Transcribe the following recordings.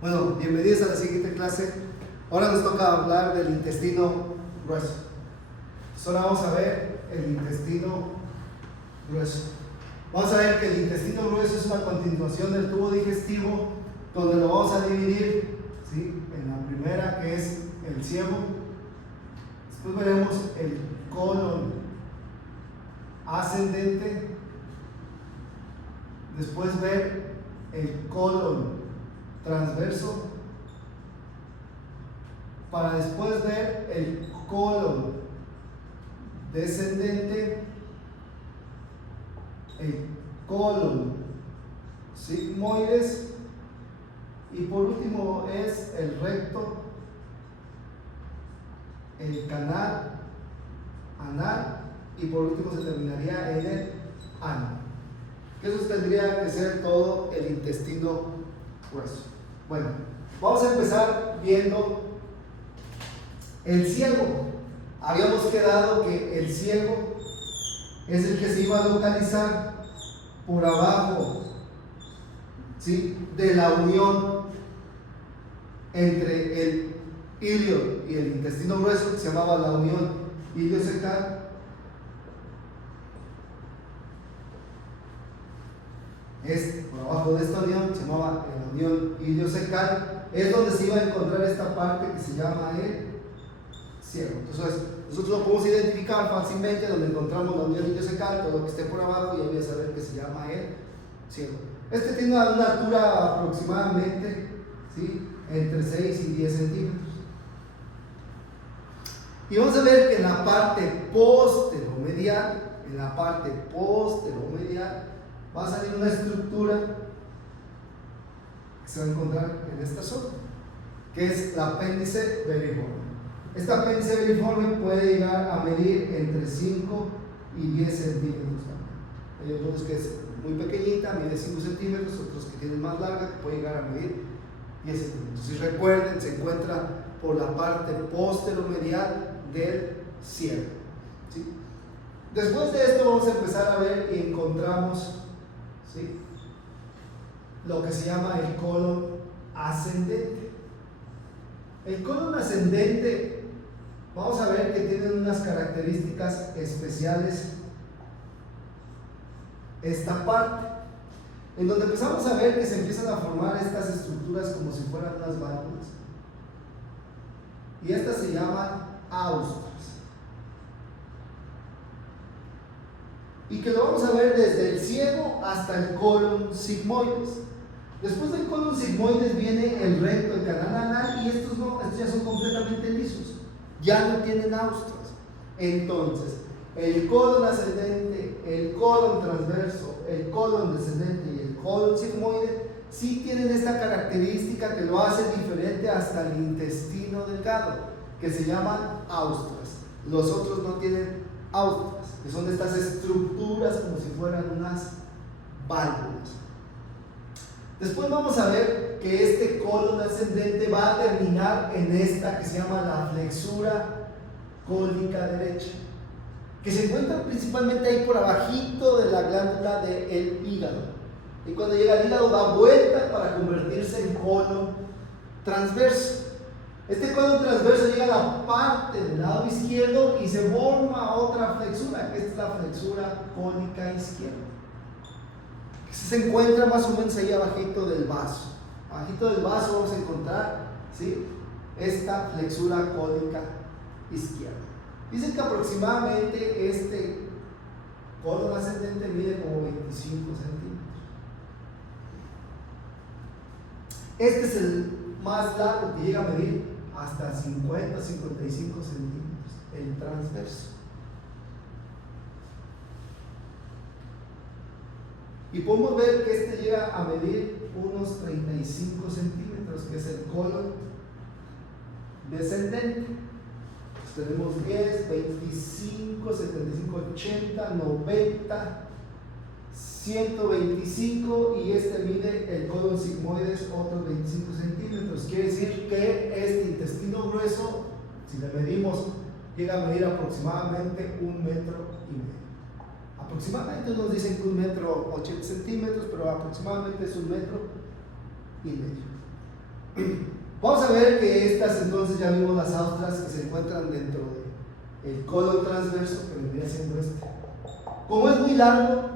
Bueno, bienvenidos a la siguiente clase. Ahora nos toca hablar del intestino grueso. Ahora vamos a ver el intestino grueso. Vamos a ver que el intestino grueso es una continuación del tubo digestivo, donde lo vamos a dividir, ¿sí?, en la primera, que es el ciego. Después veremos el colon ascendente. Después ver el colon transverso, para después ver el colon descendente, el colon sigmoides y por último es el recto, el canal anal y por último se terminaría en el ano. Eso tendría que ser todo el intestino grueso. Bueno, vamos a empezar viendo el ciego. Habíamos quedado que el ciego es el que se iba a localizar por abajo, ¿sí?, de la unión entre el ilio y el intestino grueso, que se llamaba la unión iliocecal. Por abajo de esta unión, se llamaba la unión iliocecal, es donde se iba a encontrar esta parte que se llama el ciego. Entonces, nosotros lo podemos identificar fácilmente donde encontramos la unión iliocecal, todo lo que esté por abajo, y ahí voy a saber que se llama el ciego. Este tiene una altura aproximadamente, ¿sí?, entre 6 y 10 centímetros. Y vamos a ver que en la parte posteromedial, va a salir una estructura que se va a encontrar en esta zona, que es el apéndice veriforme. Este apéndice veriforme puede llegar a medir entre 5 y 10 centímetros también. Hay algunos que es muy pequeñita, mide 5 centímetros, otros que tienen más larga, que puede llegar a medir 10 centímetros. Si recuerden, se encuentra por la parte posteromedial del ciego, ¿sí? Después de esto vamos a empezar a ver y encontramos, ¿sí?, lo que se llama el colon ascendente. El colon ascendente, vamos a ver que tiene unas características especiales esta parte, en donde empezamos a ver que se empiezan a formar estas estructuras como si fueran unas válvulas, y estas se llaman austras, y que lo vamos a ver desde el ciego hasta el colon sigmoides. Después del colon sigmoides viene el recto, el canal anal, y estos ya son completamente lisos, ya no tienen austras. Entonces, el colon ascendente, el colon transverso, el colon descendente y el colon sigmoide sí tienen esta característica que lo hace diferente hasta el intestino delgado, que se llaman austras. Los otros no tienen austras, que son estas estructuras como si fueran unas válvulas. Después vamos a ver que este colon ascendente va a terminar en esta que se llama la flexura cólica derecha, que se encuentra principalmente ahí por abajito de la glándula del hígado, y cuando llega al hígado da vuelta para convertirse en colon transverso. Este colon transverso llega a la parte del lado izquierdo y se forma otra flexura, que es la flexura cólica izquierda, que se encuentra más o menos ahí abajito del vaso. Abajito del vaso vamos a encontrar, ¿sí?, esta flexura cólica izquierda. Dicen que aproximadamente este colon ascendente mide como 25 centímetros. Este es el más largo, que llega a medir hasta 50, 55 centímetros, el transverso. Y podemos ver que este llega a medir unos 35 centímetros, que es el colon descendente. Pues tenemos 10, 25, 75, 80, 90, 125, y este mide, el colon sigmoides, otros 25 centímetros. Quiere decir que este intestino grueso, si le medimos, llega a medir aproximadamente 1,5 metros. Aproximadamente nos dicen que 1,80 metros, pero aproximadamente es 1,5 metros. Vamos a ver que estas entonces ya vimos las austras que se encuentran dentro del colon transverso, que vendría siendo este. Como es muy largo,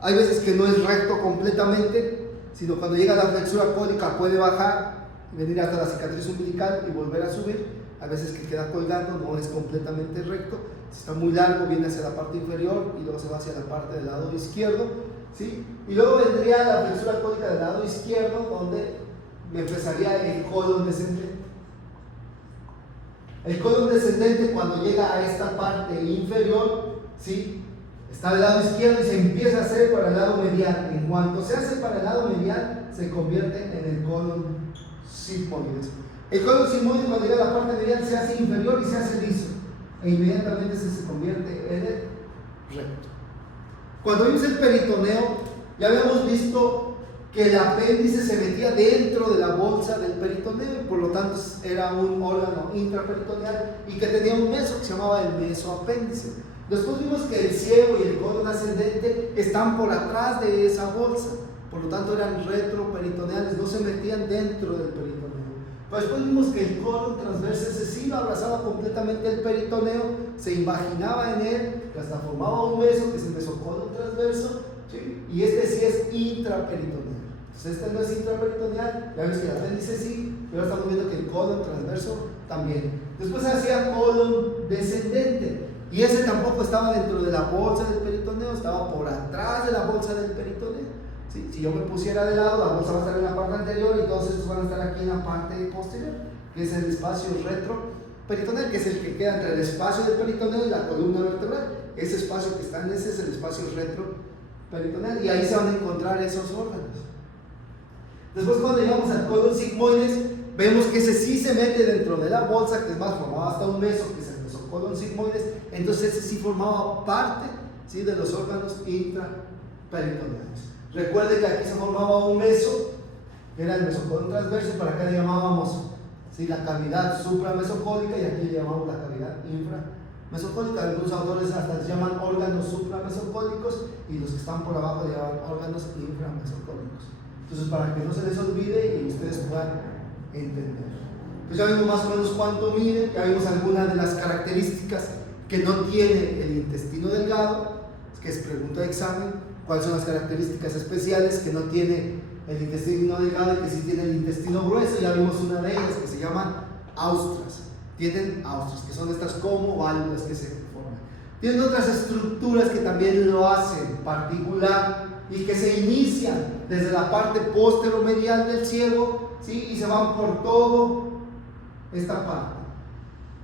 hay veces que no es recto completamente, sino cuando llega a la flexura cólica puede bajar, venir hasta la cicatriz umbilical y volver a subir. A veces que queda colgando, no es completamente recto. Si está muy largo, viene hacia la parte inferior y luego se va hacia la parte del lado izquierdo, ¿sí? Y luego vendría la flexura cólica del lado izquierdo, donde empezaría el colon descendente. El colon descendente, cuando llega a esta parte inferior, ¿sí?, está del lado izquierdo y se empieza a hacer para el lado medial. En cuanto se hace para el lado medial, se convierte en el colon sigmoides. El colon sigmoide, cuando llega a la parte medial, se hace inferior y se hace liso, e inmediatamente se convierte en el recto. Cuando vimos el peritoneo, ya habíamos visto que el apéndice se metía dentro de la bolsa del peritoneo y por lo tanto era un órgano intraperitoneal y que tenía un meso que se llamaba el mesoapéndice. Después vimos que el ciego y el colon ascendente están por atrás de esa bolsa, por lo tanto eran retroperitoneales, no se metían dentro del peritoneo. Pero después vimos que el colon transverso ese sí lo abrazaba completamente el peritoneo, se invaginaba en él, que hasta formaba un meso, que es el mesocolon transverso, ¿sí? Y este sí es intraperitoneal. Entonces este no es intraperitoneal, ya ves que el apéndice sí, pero ahora estamos viendo que el colon transverso también. Después se hacía colon descendente, y ese tampoco estaba dentro de la bolsa del peritoneo, estaba por atrás de la bolsa del peritoneo. ¿Sí? Si yo me pusiera de lado, la bolsa va a estar en la parte anterior y todos estos van a estar aquí en la parte posterior, que es el espacio retroperitoneal, que es el que queda entre el espacio del peritoneo y la columna vertebral. Ese espacio que está en ese es el espacio retroperitoneal, y ahí se van a encontrar esos órganos. Después, cuando llegamos al colon sigmoides, vemos que ese sí se mete dentro de la bolsa, que es más, formaba hasta un meso, que es el mesocolon sigmoides. Entonces ese sí formaba parte, ¿sí?, de los órganos intraperitoneales. Recuerde que aquí se formaba un meso, que era el mesocolon transverso, para acá le llamábamos, ¿sí?, la cavidad supramesocólica, y aquí le llamamos la cavidad inframesocólica. Algunos autores hasta les llaman órganos supramesocólicos, y los que están por abajo le llaman órganos inframesocólicos. Entonces, para que no se les olvide y ustedes puedan entender. Pues ya vimos más o menos cuánto mide, ya vimos algunas de las características que no tiene el intestino delgado, que es pregunta de examen. ¿Cuáles son las características especiales que no tiene el intestino delgado y que sí tiene el intestino grueso? Ya vimos una de ellas, que se llaman austras. Tienen austras, que son estas como válvulas que se forman. Tienen otras estructuras que también lo hacen particular y que se inician desde la parte posteromedial del ciego, ¿sí?, y se van por todo esta parte.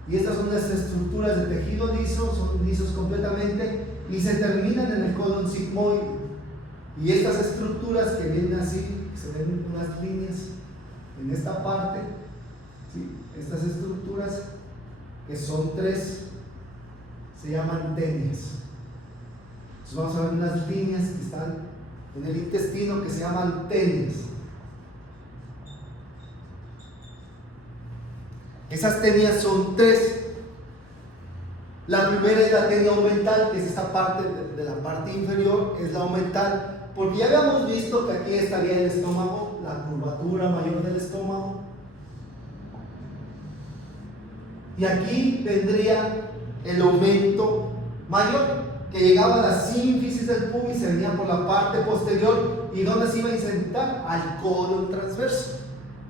Y estas son las estructuras de tejido liso, son lisos completamente, y se terminan en el colon sigmoide. Y estas estructuras que vienen así, se ven unas líneas en esta parte, ¿sí?, estas estructuras, que son tres, se llaman tenias. Entonces vamos a ver unas líneas que están en el intestino que se llaman tenias. Esas tenias son tres. La primera es la tenia aumental, que es esta parte de la parte inferior, es la aumental, porque ya habíamos visto que aquí estaría el estómago, la curvatura mayor del estómago, y aquí vendría el aumento mayor, que llegaba a la sínfisis del pubis, se venía por la parte posterior. ¿Y dónde se iba a insertar? Al colon transverso.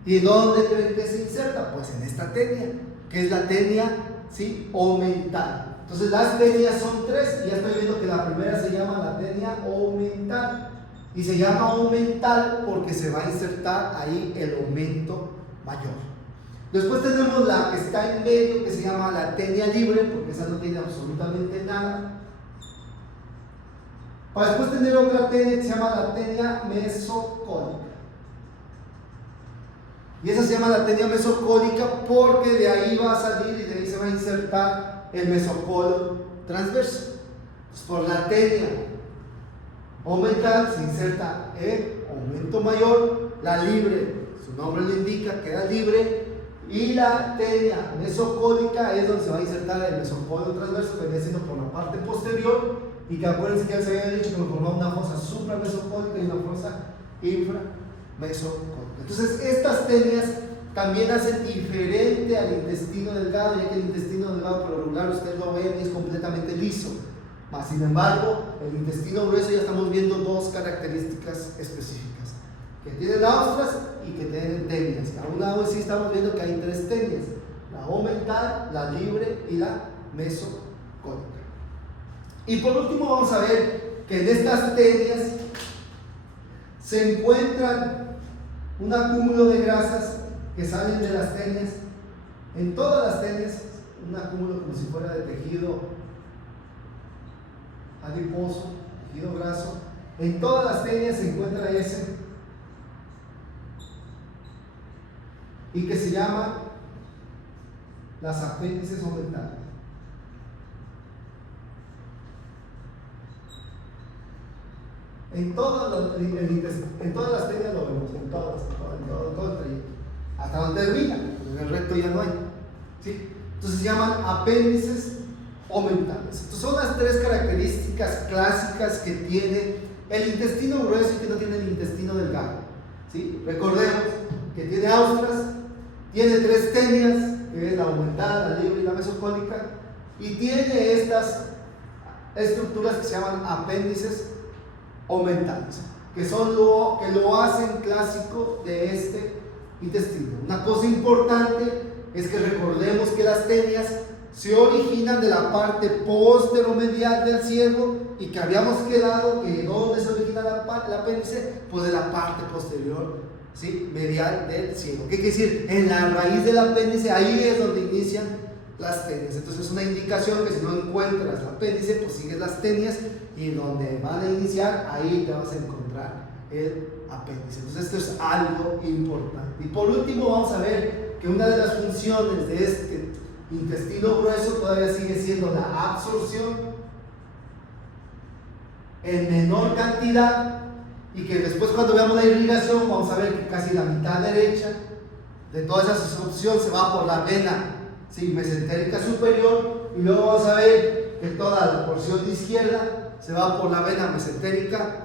¿Y dónde creen que se inserta? Pues en esta tenia, que es la tenia, ¿sí?, aumental. Entonces las tenias son tres, y ya estoy viendo que la primera se llama la tenia aumental, y se llama aumental porque se va a insertar ahí el aumento mayor. Después tenemos la que está en medio, que se llama la tenia libre, porque esa no tiene absolutamente nada. Para después tener otra tenia que se llama la tenia mesocólica. Y esa se llama la tenia mesocólica porque de ahí va a salir y de ahí se va a insertar el mesocolon transverso. Entonces, por la tenia aumental se inserta el aumento mayor, la libre, su nombre lo indica, queda libre, y la tenia mesocólica es donde se va a insertar el mesocolon transverso, que viene siendo por la parte posterior. Y que acuérdense que ya se había dicho que nos formaba una fosa supramesocólica y una fosa inframesocólica. Entonces estas tenias también hace diferente al intestino delgado, ya que el intestino delgado por lo regular usted lo ve y es completamente liso. Mas, sin embargo, el intestino grueso ya estamos viendo dos características específicas, que tienen austras y que tienen tenias. Aún así estamos viendo que hay tres tenias: la omental, la libre y la mesocólica. Y por último vamos a ver que en estas tenias se encuentran un acúmulo de grasas que salen de las tenias. En todas las tenias, un acúmulo como si fuera de tejido adiposo, tejido graso. En todas las tenias se encuentra ese, y que se llama las apéndices omentales. En todas las tenias lo vemos, en todo el trayecto, hasta donde termina, en el recto ya no hay, ¿sí? Entonces se llaman apéndices omentales. Entonces son las tres características clásicas que tiene el intestino grueso y que no tiene el intestino delgado, ¿sí? Recordemos que tiene austras, tiene tres tenias, que es la omental, la libre y la mesocólica, y tiene estas estructuras que se llaman apéndices omentales, que lo hacen clásico de este intestino. Una cosa importante es que recordemos que las tenias se originan de la parte posteromedial del ciego, y que habíamos quedado que ¿dónde se origina el apéndice? Pues de la parte posterior, ¿sí?, medial del ciego. ¿Qué quiere decir? En la raíz del apéndice, ahí es donde inician las tenias. Entonces es una indicación que si no encuentras el apéndice, pues sigues las tenias, y donde van a iniciar, ahí te vas a encontrar el apéndice. Entonces esto es algo importante. Y por último vamos a ver que una de las funciones de este intestino grueso todavía sigue siendo la absorción en menor cantidad, y que después, cuando veamos la irrigación, vamos a ver que casi la mitad derecha de toda esa absorción se va por la vena, ¿sí?, mesentérica superior, y luego vamos a ver que toda la porción izquierda se va por la vena mesentérica,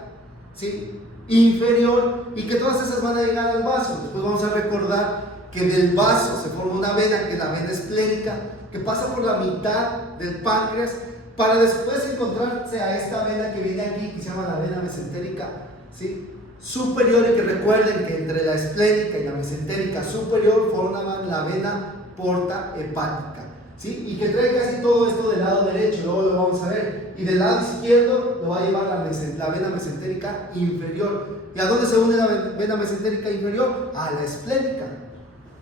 ¿sí?, inferior, y que todas esas van a llegar al vaso. Después vamos a recordar que del vaso se forma una vena, que es la vena esplénica, que pasa por la mitad del páncreas, para después encontrarse a esta vena que viene aquí, que se llama la vena mesentérica, ¿sí?, superior, y que recuerden que entre la esplénica y la mesentérica superior forman la vena porta hepática, ¿sí?, y que trae casi todo esto del lado derecho. Luego lo vamos a ver, y del lado izquierdo lo va a llevar la vena mesentérica inferior. ¿Y a dónde se une la vena mesentérica inferior? A la esplénica.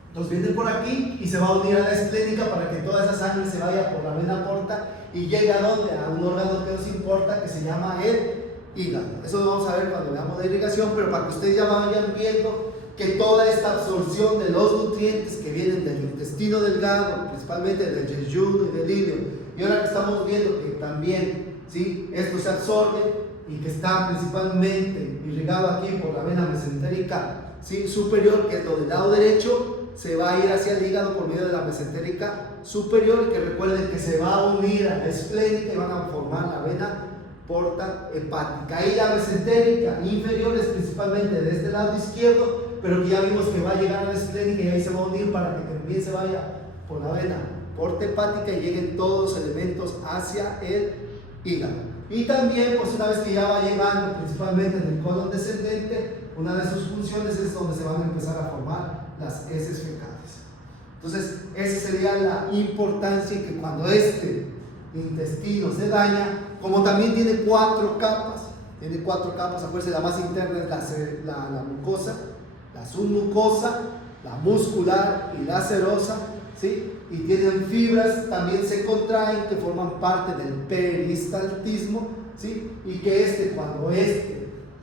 Entonces viene por aquí y se va a unir a la esplénica para que toda esa sangre se vaya por la vena porta y llegue a donde, a un órgano que nos importa, que se llama el hígado. Eso lo vamos a ver cuando veamos la irrigación, pero para que ustedes ya vayan viendo que toda esta absorción de los nutrientes que vienen del intestino delgado, principalmente del yeyuno y del ilio, y ahora que estamos viendo que también, ¿sí?, esto se absorbe y que está principalmente irrigado aquí por la vena mesentérica, ¿sí?, superior, que es lo del lado derecho, se va a ir hacia el hígado por medio de la mesentérica superior, y que recuerden que se va a unir a la esplénica y van a formar la vena porta hepática. Y la mesentérica inferior es principalmente de este lado izquierdo, pero que ya vimos que va a llegar a la esplénica y ahí se va a unir para que también se vaya por la vena porta hepática y lleguen todos los elementos hacia el hígado. Y también, pues una vez que ya va llegando principalmente en el colon descendente, una de sus funciones es donde se van a empezar a formar las heces fecales. Entonces, esa sería la importancia, que cuando este intestino se daña, como también tiene cuatro capas, acuérdense, la más interna es la mucosa, la submucosa, la muscular y la serosa, ¿sí?, y tienen fibras, también se contraen, que forman parte del peristaltismo, ¿sí?, y que cuando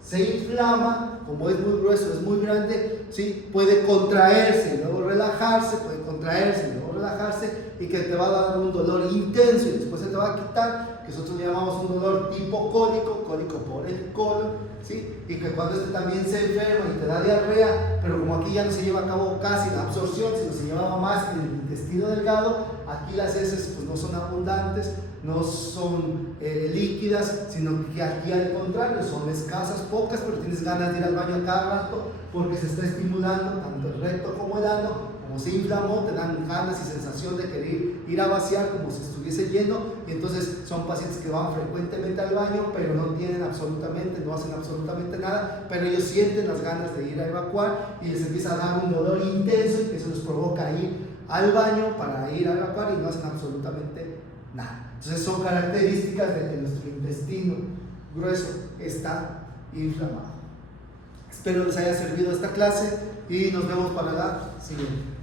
se inflama, como es muy grueso, es muy grande, ¿sí?, puede contraerse y luego relajarse, puede contraerse y luego relajarse, y que te va a dar un dolor intenso y después se te va a quitar, que nosotros llamamos un dolor tipo cólico por el colon, ¿sí?, y que cuando también se enferma y te da diarrea, pero como aquí ya no se lleva a cabo casi la absorción, sino se llevaba más en el intestino delgado, aquí las heces pues no son abundantes, no son líquidas, sino que aquí al contrario son escasas, pocas, pero tienes ganas de ir al baño a cada rato porque se está estimulando tanto el recto como el ano como se inflamó, te dan ganas y sensación de querer ir a vaciar como si estuviese lleno, y entonces son pacientes que van frecuentemente al baño, pero no hacen absolutamente nada, pero ellos sienten las ganas de ir a evacuar y les empieza a dar un dolor intenso y que eso les provoca ir al baño para ir a evacuar y no hacen absolutamente nada. Entonces son características de que nuestro intestino grueso está inflamado. Espero les haya servido esta clase y nos vemos para la siguiente.